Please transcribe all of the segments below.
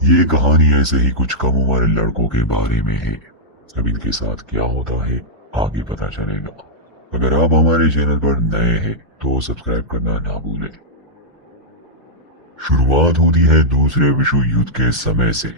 ये कहानी ऐसे ही कुछ कम उम्र लड़कों के बारे में है। अब इनके साथ क्या होता है आगे पता चलेगा। अगर आप हमारे चैनल पर नए हैं तो सब्सक्राइब करना ना भूलें। शुरुआत होती है दूसरे विश्व युद्ध के समय से।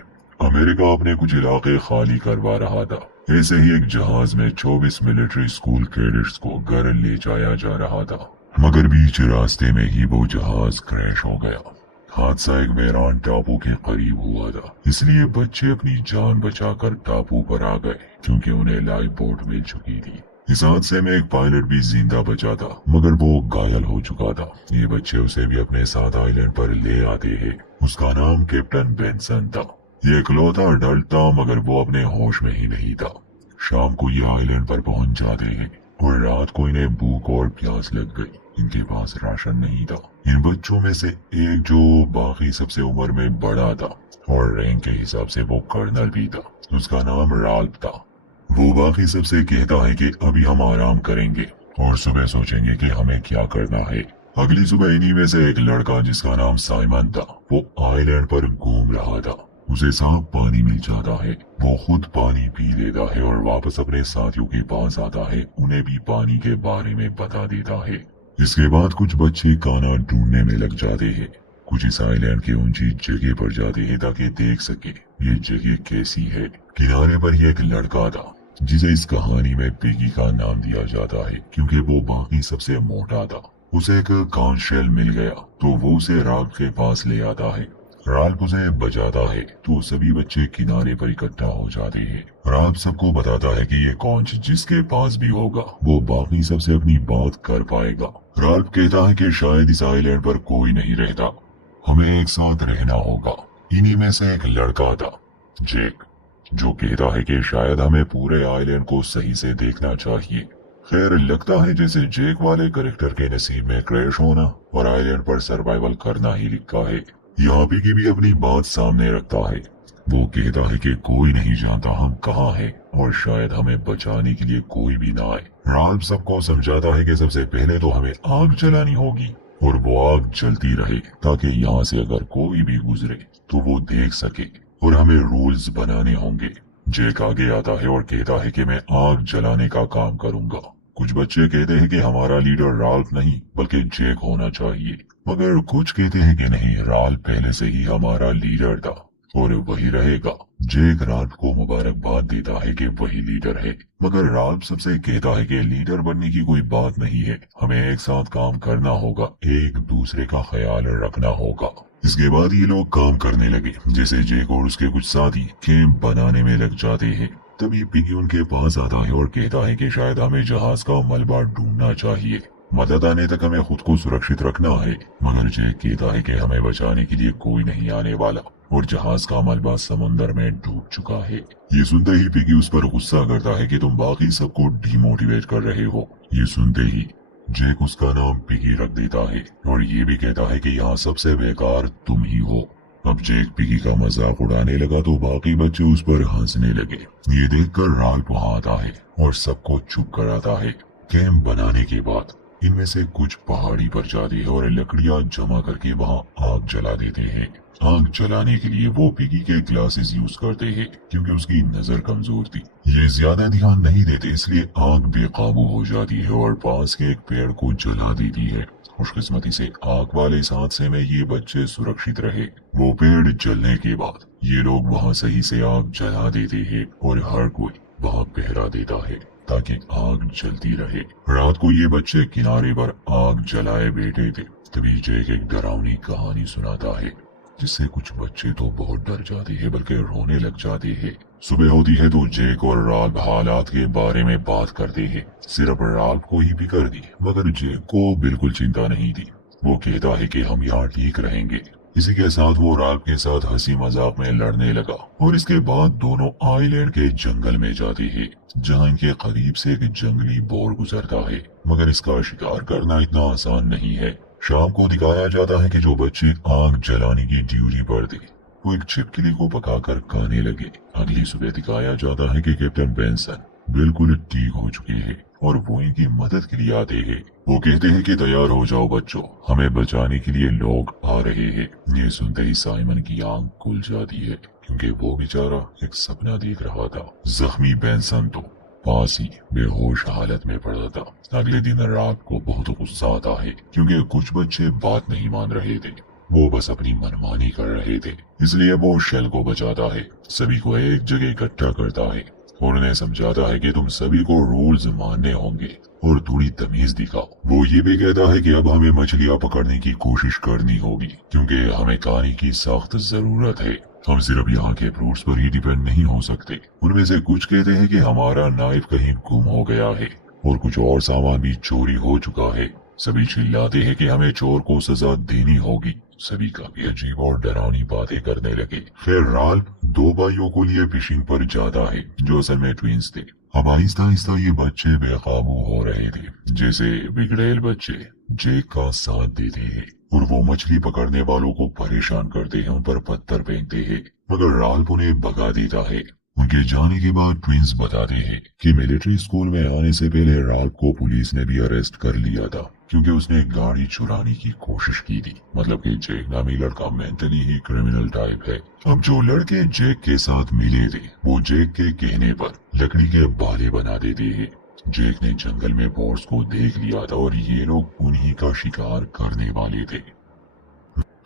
अमेरिका अपने कुछ इलाके खाली करवा रहा था। ऐसे ही एक जहाज में 24 मिलिट्री स्कूल कैडेट्स को घर ले जाया जा रहा था, मगर बीच रास्ते में ही वो जहाज क्रैश हो गया। हादसा एक वीरान टापू के करीब हुआ था, इसलिए बच्चे अपनी जान बचाकर टापू पर आ गए क्योंकि उन्हें लाइफ बोट मिल चुकी थी। इस हादसे में एक पायलट भी जिंदा बचा था, मगर वो घायल हो चुका था। ये बच्चे उसे भी अपने साथ आइलैंड पर ले आते हैं। उसका नाम कैप्टन बेंसन था। ये इकलौता अडल्ट था, मगर वो अपने होश में ही नहीं था। शाम को ये आइलैंड पर पहुंच जाते हैं और रात को इन्हें भूख और प्यास लग गई। इनके पास राशन नहीं था। इन बच्चों में से एक, जो बाकी सबसे उम्र में बड़ा था और रैंक के हिसाब से वो कर्नल भी था, उसका नाम राल्फ था। वो बाकी सबसे कहता है कि अभी हम आराम करेंगे और सुबह सोचेंगे कि हमें क्या करना है। अगली सुबह इन्हीं में से एक लड़का जिसका नाम साइमन था, वो आइलैंड पर घूम रहा था। उसे साफ पानी मिल जाता है। वो खुद पानी पी लेता है और वापस अपने साथियों के पास आता है। उन्हें भी पानी के बारे में बता देता है। इसके बाद कुछ बच्चे खाना ढूंढने में लग जाते हैं। कुछ इस आइलैंड की ऊंची जगह पर जाते हैं ताकि देख सके ये जगह कैसी है। किनारे पर ही एक लड़का था जिसे इस कहानी में पिगी का नाम दिया जाता है क्योंकि वो बाकी सबसे मोटा था। उसे एक कांच शेल मिल गया तो वो उसे राल्फ के पास ले आता है। राल्फ उसे बचाता है तो सभी बच्चे किनारे पर इकट्ठा हो जाते हैं। राल्फ सबको बताता है कि ये कांच जिसके पास भी होगा वो बाकी सबसे अपनी बात कर पाएगा। राल्फ कहता है कि शायद इस आइलैंड पर कोई नहीं रहता, हमें एक साथ रहना होगा। इन्हीं में से एक लड़का था, जेक, जो कहता है कि शायद हमें पूरे आइलैंड को सही से देखना चाहिए। खैर, लगता है जैसे जेक वाले कैरेक्टर के नसीब में क्रैश होना और आइलैंड पर सर्वाइवल करना ही लिखा है। यहाँ पिगी भी अपनी बात सामने रखता है। वो कहता है कि कोई नहीं जानता हम कहाँ हैं और शायद हमें बचाने के लिए कोई भी ना आए। राल्फ सबको समझाता है कि सबसे पहले तो हमें आग जलानी होगी और वो आग जलती रहे ताकि यहाँ से अगर कोई भी गुजरे तो वो देख सके, और हमें रूल्स बनाने होंगे। जेक आगे आता है और कहता है कि मैं आग जलाने का काम करूंगा। कुछ बच्चे कहते हैं कि हमारा लीडर राल्फ नहीं बल्कि जेक होना चाहिए, मगर कुछ कहते हैं कि नहीं, राल्फ पहले से ही हमारा लीडर था और वही रहेगा। जेक राल्फ को मुबारकबाद देता है कि वही लीडर है, मगर राल्फ सबसे कहता है कि लीडर बनने की कोई बात नहीं है, हमें एक साथ काम करना होगा, एक दूसरे का ख्याल रखना होगा। इसके बाद ये लोग काम करने लगे। जैसे जेक और उसके कुछ साथी कैंप बनाने में लग जाते हैं, तभी पिगी उनके पास आता है और कहता है कि शायद हमें जहाज का मलबा ढूंढना चाहिए, मदद आने तक हमें खुद को सुरक्षित रखना है। मगर जेक कहता है कि हमें बचाने के लिए कोई नहीं आने वाला और जहाज का मलबा समुंदर में डूब चुका है। ये सुनते ही पिगी उस पर गुस्सा करता है कि तुम बाकी सबको डिमोटिवेट कर रहे हो। ये सुनते ही जेक उसका नाम पिगी रख देता है और ये भी कहता है कि यहाँ सबसे बेकार तुम ही हो। अब जेक पिगी का मजाक उड़ाने लगा तो बाकी बच्चे उस पर हंसने लगे। ये देखकर राल्फ वहाँ आता है और सबको चुप कराता है। कैंप बनाने के बाद इनमें से कुछ पहाड़ी पर जाते हैं और लकड़ियां जमा करके वहाँ आग जला देते हैं। आग जलाने के लिए वो पिगी के ग्लासेस यूज करते हैं क्योंकि उसकी नजर कमजोर थी। ये ज्यादा ध्यान नहीं देते, इसलिए आग बेकाबू हो जाती है और पास के एक पेड़ को जला देती है। खुशकिस्मती से आग वाले इस हादसे में ये बच्चे सुरक्षित रहे। वो पेड़ जलने के बाद ये लोग वहाँ सही से आग जला देते हैं और हर कोई वहाँ पहरा देता है ताकि आग जलती रहे। रात को ये बच्चे किनारे पर आग जलाए बैठे थे, तभी जेक एक डरावनी कहानी सुनाता है जिससे कुछ बच्चे तो बहुत डर जाते हैं बल्कि रोने लग जाते हैं। सुबह होती है तो जेक और राल्फ हालात के बारे में बात करते हैं। सिर्फ राल्फ को ही फिक्र थी, मगर जेक को बिल्कुल चिंता नहीं थी। वो कहता है कि हम यहाँ ठीक रहेंगे। इसी के साथ वो राल्फ के साथ हंसी मजाक में लड़ने लगा और इसके बाद दोनों आइलैंड के जंगल में जाते हैं जहाँ इनके करीब से एक जंगली बोर गुजरता है, मगर इसका शिकार करना इतना आसान नहीं है। शाम को दिखाया जाता है कि जो बच्चे आग जलाने की ड्यूटी पर थे वो एक छिपकली को पकाकर खाने लगे। अगली सुबह दिखाया जाता है कि कैप्टन बेंसन बिल्कुल ठीक हो चुके हैं और वो इनकी मदद के लिए आते हैं। वो कहते हैं कि तैयार हो जाओ बच्चों, हमें बचाने के लिए लोग आ रहे हैं। ये सुनते ही साइमन की आंख खुल जाती है क्योंकि वो बेचारा एक सपना देख रहा था। जख्मी बेंसन तो पास ही बेहोश हालत में पड़ा था। अगले दिन रात को बहुत गुस्सा आता है क्योंकि कुछ बच्चे बात नहीं मान रहे थे, वो बस अपनी मनमानी कर रहे थे। इसलिए वो शेल को बचाता है, सभी को एक जगह इकट्ठा करता है और उन्हें समझाता है कि तुम सभी को रूल्स मानने होंगे और थोड़ी तमीज दिखाओ। वो ये भी कहता है कि अब हमें मछलियां पकड़ने की कोशिश करनी होगी क्योंकि हमें कहानी की सख्त जरूरत है। हम सिर्फ यहाँ के फ्रूट्स पर ही डिपेंड नहीं हो सकते। उनमें से कुछ कहते हैं कि हमारा नाइफ कहीं गुम हो गया है और कुछ और सामान भी चोरी हो चुका है। सभी चिल्लाते हैं कि हमें चोर को सजा देनी होगी। सभी काफी अजीब और डरावनी बातें करने लगे। फिर राल्फ दो भाइयों को लिए फिशिंग पर जाता है जो असल में ट्विंस थे। अब आहिस्ता आहिस्ता ये बच्चे बेकाबू हो रहे थे, जैसे बिगड़ेल बच्चे जेक का साथ देते हैं और वो मछली पकड़ने वालों को परेशान करते हैं, उन पर पत्थर फेंकते हैं, मगर राल्फ उन्हें भगा देता है। उनके जाने के बाद ट्विंस बताते हैं कि मिलिट्री स्कूल में आने से पहले राल्फ को पुलिस ने भी अरेस्ट कर लिया था क्योंकि उसने गाड़ी चुराने की कोशिश की थी। मतलब कि जेक नामी लड़का मेंटली ही क्रिमिनल टाइप है। अब जो लड़के जेक के साथ मिले थे वो जेक के कहने पर लकड़ी के बाले बना देते हैं। जेक ने जंगल में बोर्स को देख लिया था और ये लोग उन्हीं का शिकार करने वाले थे।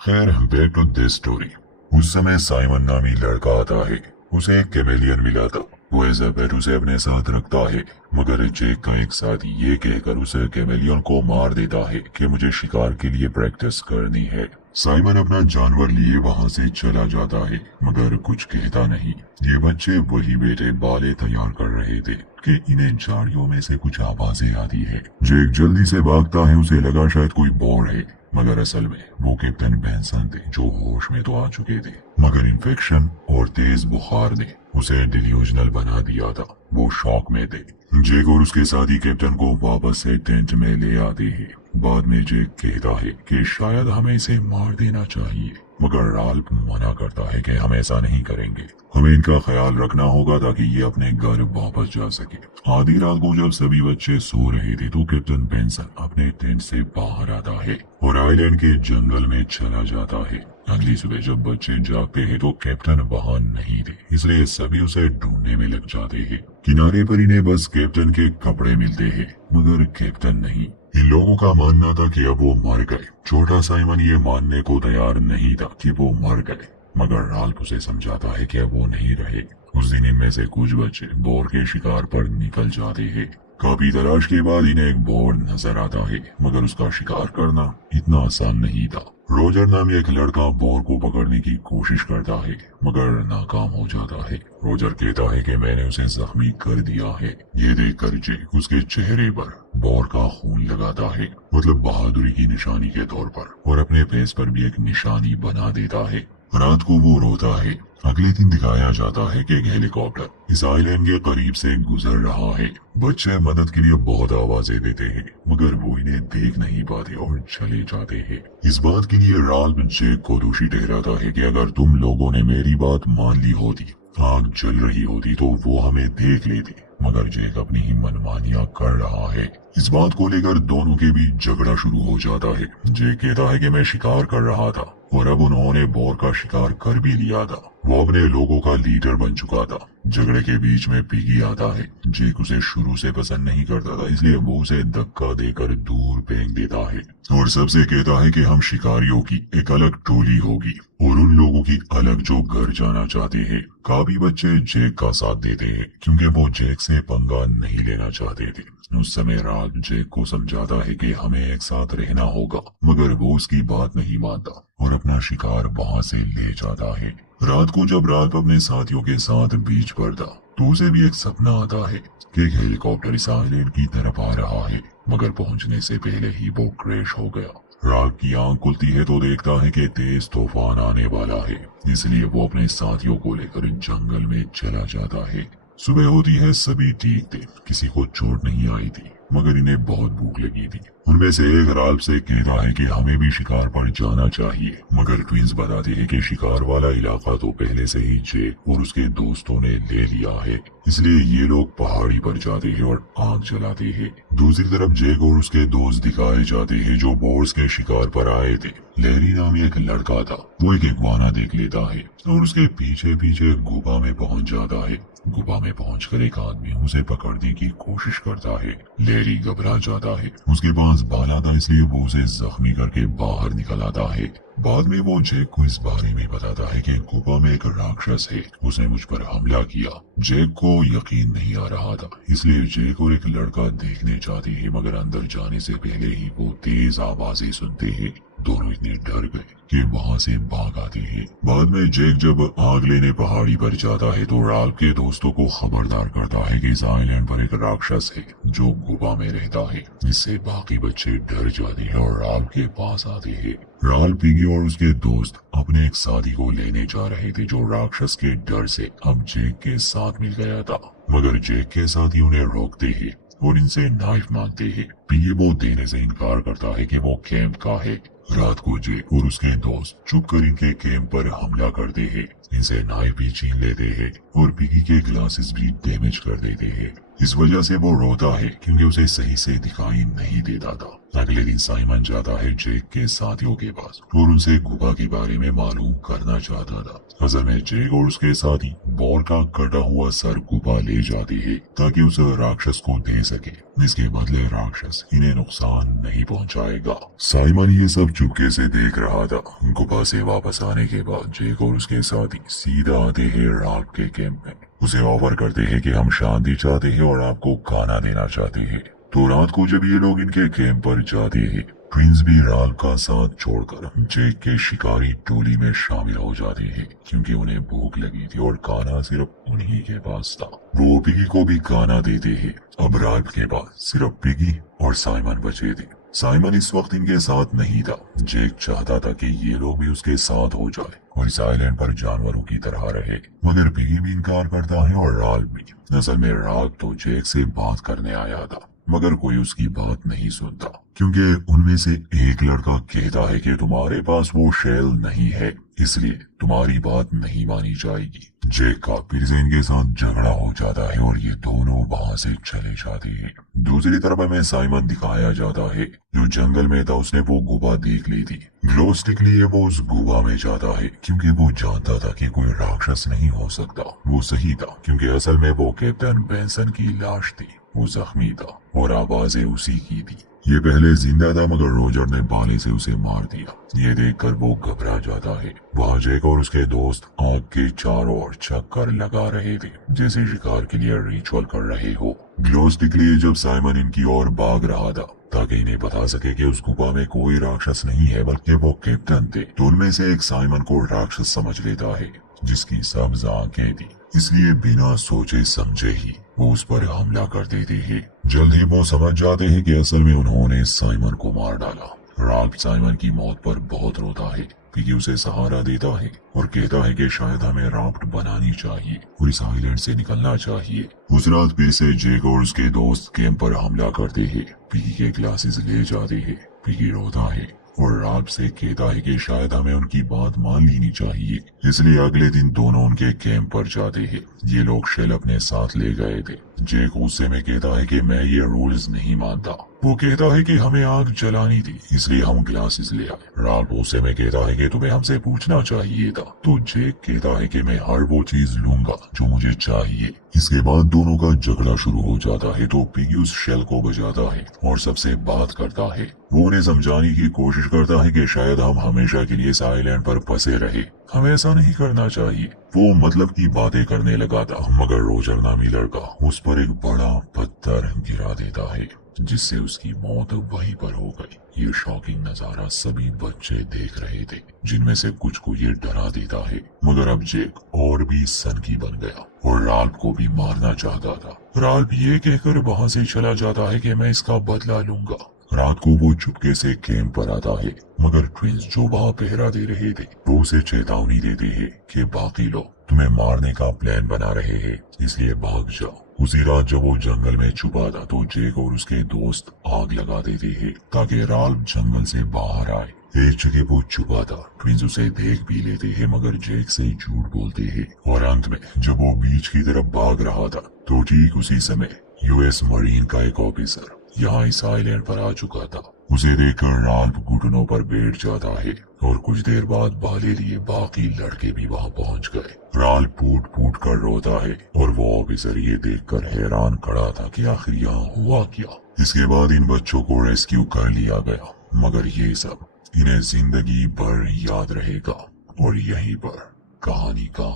खैर, बैक टू दिस स्टोरी। उस समय साइमन नामी लड़का आता है, उसे एक कैमेलियन मिला था। वो एज अ पेट उसे अपने साथ रखता है, मगर जेक का एक साथ ये कहकर उसे कैमेलियन को मार देता है कि मुझे शिकार के लिए प्रैक्टिस करनी है। साइमन अपना जानवर लिए वहाँ से चला जाता है, मगर कुछ कहता नहीं। ये बच्चे वही बेटे बाले तैयार कर रहे थे कि इन्हें झाड़ियों में से कुछ आवाजें आती है। जेक जल्दी से भागता है, उसे लगा शायद कोई बोर है, मगर असल में वो कैप्टन बेंसन थे जो होश में तो आ चुके थे, मगर इन्फेक्शन और तेज बुखार ने उसे डिल्यूजनल बना दिया था। वो शॉक में थे। जेक और उसके साथी कैप्टन को वापस से टेंट में ले आते हैं। बाद में जेक कहता है कि शायद हमें इसे मार देना चाहिए, मगर राल्फ मना करता है कि हम ऐसा नहीं करेंगे, हमें इनका ख्याल रखना होगा ताकि ये अपने घर वापस जा सके। आधी रात को जब सभी बच्चे सो रहे थे तो कैप्टन बेंसन अपने टेंट से बाहर आता है और आइलैंड के जंगल में चला जाता है। अगली सुबह जब बच्चे जागते हैं तो कैप्टन वहाँ नहीं थे, इसलिए सभी उसे ढूंढने में लग जाते हैं। किनारे पर इन्हें बस कैप्टन के कपड़े मिलते हैं, मगर कैप्टन नहीं। इन लोगों का मानना था कि अब वो मर गए। छोटा साइमन ये मानने को तैयार नहीं था कि वो मर गए, मगर राल्फ उसे समझाता है कि अब वो नहीं रहे। उस दिन इनमें से कुछ बच्चे बोर के शिकार पर निकल जाते हैं। काफी तलाश के बाद इन्हें एक बोर नजर आता है, मगर उसका शिकार करना इतना आसान नहीं था। रोजर नामी एक लड़का बोर को पकड़ने की कोशिश करता है, मगर नाकाम हो जाता है। रोजर कहता है कि मैंने उसे जख्मी कर दिया है। ये देखकर जेक उसके चेहरे पर बोर का खून लगाता है, मतलब बहादुरी की निशानी के तौर पर, और अपने फेस पर भी एक निशानी बना देता है। रात को वो रोता है। अगले दिन दिखाया जाता है कि एक हेलीकॉप्टर इस आइलैंड के करीब से गुजर रहा है। बच्चे मदद के लिए बहुत आवाजें देते हैं, मगर वो इन्हें देख नहीं पाते और चले जाते हैं। इस बात के लिए राल्फ जेक को दोषी ठहराता है कि अगर तुम लोगों ने मेरी बात मान ली होती, आग जल रही होती तो वो हमें देख लेते, मगर जेक अपनी ही मनमानियां कर रहा है। इस बात को लेकर दोनों के बीच झगड़ा शुरू हो जाता है। जेक कहता है कि मैं शिकार कर रहा था और अब उन्होंने बोर का शिकार कर भी लिया था। वो अपने लोगों का लीडर बन चुका था। झगड़े के बीच में पिगी आता है। जेक उसे शुरू से पसंद नहीं करता था, इसलिए वो उसे धक्का देकर दूर फेंक देता है और सबसे कहता है कि हम शिकारियों की एक अलग टोली होगी और उन लोगों की अलग जो घर जाना चाहते हैं। काफी बच्चे जेक का साथ देते हैं क्योंकि वो जेक से पंगा नहीं लेना चाहते थे। उस समय राल्फ जेक को समझाता है कि हमें एक साथ रहना होगा, मगर वो उसकी बात नहीं मानता और अपना शिकार वहाँ से ले जाता है। रात को जब राल्फ अपने साथियों के साथ बीच पर था तो उसे भी एक सपना आता है कि एक हेलीकॉप्टर इस आइलैंड की तरफ आ रहा है, मगर पहुंचने से पहले ही वो क्रैश हो गया। राल्फ की आंख खुलती है तो देखता है कि तेज तूफान आने वाला है, इसलिए वो अपने साथियों को लेकर जंगल में चला जाता है। सुबह होती है, सभी ठीक थे, किसी को चोट नहीं आई थी। मगर इन्हें बहुत भूख लगी थी। उनमें से एक राल्फ से कहता है कि हमें भी शिकार पर जाना चाहिए, मगर ट्विंस बताते हैं कि शिकार वाला इलाका तो पहले से ही जेक और उसके दोस्तों ने ले लिया है, इसलिए ये लोग पहाड़ी पर जाते हैं और आग जलाते हैं। दूसरी तरफ जेक और उसके दोस्त दिखाए जाते हैं जो बोर्स के शिकार पर आए थे। लैरी नामी एक लड़का था, वो एक इग्वाना देख लेता है और उसके पीछे पीछे गुफा में पहुंच जाता है। गुफा में पहुंचकर एक आदमी उसे पकड़ने की कोशिश करता है। लैरी घबरा जाता है, उसके पास भाला था इसलिए वो उसे जख्मी करके बाहर निकल आता है। बाद में वो जेक को इस बारे में बताता है कि गुफा में एक राक्षस है, उसने मुझ पर हमला किया। जेक को यकीन नहीं आ रहा था, इसलिए जेक और एक लड़का देखने जाते हैं, मगर अंदर जाने से पहले ही वो तेज आवाजें सुनते हैं। दोनों इतने डर गए कि वहां से भाग आते हैं। बाद में जेक जब आग लेने पहाड़ी पर जाता है तो राल्फ के दोस्तों को खबरदार करता है कि इस आइलैंड पर एक राक्षस है जो गुफा में रहता है। इससे बाकी बच्चे डर जाते हैं और राल्फ के पास आते हैं। राल्फ, पिगी और उसके दोस्त अपने एक साथी को लेने जा रहे थे जो राक्षस के डर से अब जेक के साथ मिल गया था, मगर जेक के साथी उन्हें रोकते हैं और इनसे नाइफ मांगते हैं। पिगी वो देने से इनकार करता है कि वो कैंप का है। रात को जेक और उसके दोस्त चुप कर इनके कैंप पर हमला करते हैं, इनसे नाइफ भी छीन लेते हैं और पिगी के ग्लासेस भी डैमेज कर देते हैं। इस वजह से वो रोता है क्योंकि उसे सही से दिखाई नहीं देता था। अगले दिन साइमन जाता है जेक के साथियों के पास और उनसे गुफा के बारे में मालूम करना चाहता था। असल में जेक और उसके साथी बोर का कटा हुआ सर गुफा ले जाते हैं ताकि उस राक्षस को दे सके। इसके बदले राक्षस इन्हें नुकसान नहीं पहुंचाएगा। साइमन ये सब चुपके से देख रहा था। गुफा से वापस आने के बाद जेक और उसके साथी सीधा आते हैं राल्फ के कैंप में। उसे ऑफर करते हैं कि हम शांति चाहते हैं और आपको खाना देना चाहते हैं। तो रात को जब ये लोग इनके कैंप पर जाते हैं, ट्विंस भी राल्फ का साथ छोड़कर जेक के शिकारी टोली में शामिल हो जाते हैं क्योंकि उन्हें भूख लगी थी और खाना सिर्फ उन्हीं के पास था। वो पिगी को भी खाना देते हैं। अब राल्फ के पास सिर्फ पिगी और साइमन बचे थे। साइमन इस वक्त इनके साथ नहीं था। जेक चाहता था कि ये लोग भी उसके साथ हो जाए और इस आइलैंड पर जानवरों की तरह रहे, मगर पिगी भी इनकार करता है और राल्फ भी। असल में राल्फ तो जेक से बात करने आया था, मगर कोई उसकी बात नहीं सुनता क्योंकि उनमें से एक लड़का कहता है कि तुम्हारे पास वो शेल नहीं है, इसलिए तुम्हारी बात नहीं मानी जाएगी। जेक का फिर से इनके साथ झगड़ा हो जाता है और ये दोनों वहां से चले जाते हैं। दूसरी तरफ हमें साइमन दिखाया जाता है जो जंगल में था। उसने वो गुफा देख ली थी। ग्लो स्टिक लिए वो उस गुफा में जाता है क्योंकि वो जानता था कि कोई राक्षस नहीं हो सकता। वो सही था क्योंकि असल में वो कैप्टन बेंसन की लाश थी। वो जख्मी था और आवाजें उसी की थी। ये पहले जिंदा था मगर रोजर ने बाले से उसे मार दिया। ये देखकर वो घबरा जाता है। वहाँ जेक और उसके दोस्त आग के चारों ओर चक्कर लगा रहे थे जैसे शिकार के लिए रिचुअल कर रहे हो। ग्लो स्टिक लिए जब साइमन इनकी ओर भाग रहा था ताकि इन्हें बता सके कि उस गुफा में कोई राक्षस नहीं है बल्कि वो कैप्टन थे, तो उनमें से एक साइमन को राक्षस समझ लेता है जिसकी सब्ज आंखें थी, इसलिए बिना सोचे समझे ही वो उस पर हमला कर देते हैं। जल्द ही वो समझ जाते हैं कि असल में उन्होंने साइमन को मार डाला। राल्फ साइमन की मौत पर बहुत रोता है। पिगी उसे सहारा देता है और कहता है कि शायद हमें राफ्ट बनानी चाहिए और इस आइलैंड से निकलना चाहिए। उस रात फिर से जेक और उसके दोस्त कैंप पर हमला करते हैं। पिगी के ग्लासेस ले जाते हैं। पिगी रोता है और राल्फ से कहता है कि शायद हमें उनकी बात मान लेनी चाहिए, इसलिए अगले दिन दोनों उनके कैंप पर जाते हैं। ये लोग शेल अपने साथ ले गए थे। जेक गुस्से में कहता है कि मैं ये रूल्स नहीं मानता। वो कहता है कि हमें आग जलानी थी इसलिए हम ग्लासेस ले आए। राल्फ गुस्से में कहता है कि तुम्हें हमसे पूछना चाहिए था। तो जेक कहता है कि मैं हर वो चीज लूंगा जो मुझे चाहिए। इसके बाद दोनों का झगड़ा शुरू हो जाता है। तो पिगी उस शेल को बजाता है और सबसे बात करता है। वो उन्हें समझाने की कोशिश करता है कि शायद हम हमेशा के लिए इस आइलैंड पर फंसे रहे, हमें ऐसा नहीं करना चाहिए। वो मतलब की बातें करने लगा था मगर रोजर नामी लड़का उस पर एक बड़ा पत्थर गिरा देता है जिससे उसकी मौत वहीं पर हो गई। ये शॉकिंग नजारा सभी बच्चे देख रहे थे जिनमें से कुछ को ये डरा देता है, मगर अब जेक और भी सनकी बन गया और राल्फ को भी मारना चाहता था। राल्फ ये कहकर वहां से चला जाता है कि मैं इसका बदला लूंगा। रात को वो चुपके से कैंप पर आता है मगर ट्विंस जो वहाँ पहरा दे रहे थे वो उसे चेतावनी देते हैं कि बाकी लोग तुम्हें मारने का प्लान बना रहे हैं इसलिए भाग जाओ। उसी रात जब वो जंगल में छुपा था तो जेक और उसके दोस्त आग लगा देते हैं ताकि राल्फ जंगल से बाहर आए। एक जगह वो छुपा था, ट्विंस उसे देख भी लेते हैं मगर जेक से झूठ बोलते हैं और अंत में जब वो बीच की तरफ भाग रहा था तो ठीक उसी समय यूएस मरीन का एक ऑफिसर यहाँ इस आइलैंड पर आ चुका था। उसे देखकर राल्फ घुटनों पर बैठ जाता है और कुछ देर बाद भाले लिए बाकी लड़के भी वहाँ पहुँच गए। राल्फ फूट फूट कर रोता है और वो ऑफिसर ये देखकर हैरान खड़ा था कि आखिर यहाँ हुआ क्या। इसके बाद इन बच्चों को रेस्क्यू कर लिया गया मगर ये सब इन्हें जिंदगी भर याद रहेगा। और यहीं पर कहानी का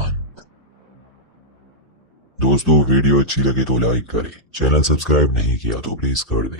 अंत। दोस्तों वीडियो अच्छी लगे तो लाइक करें, चैनल सब्सक्राइब नहीं किया तो प्लीज कर दें।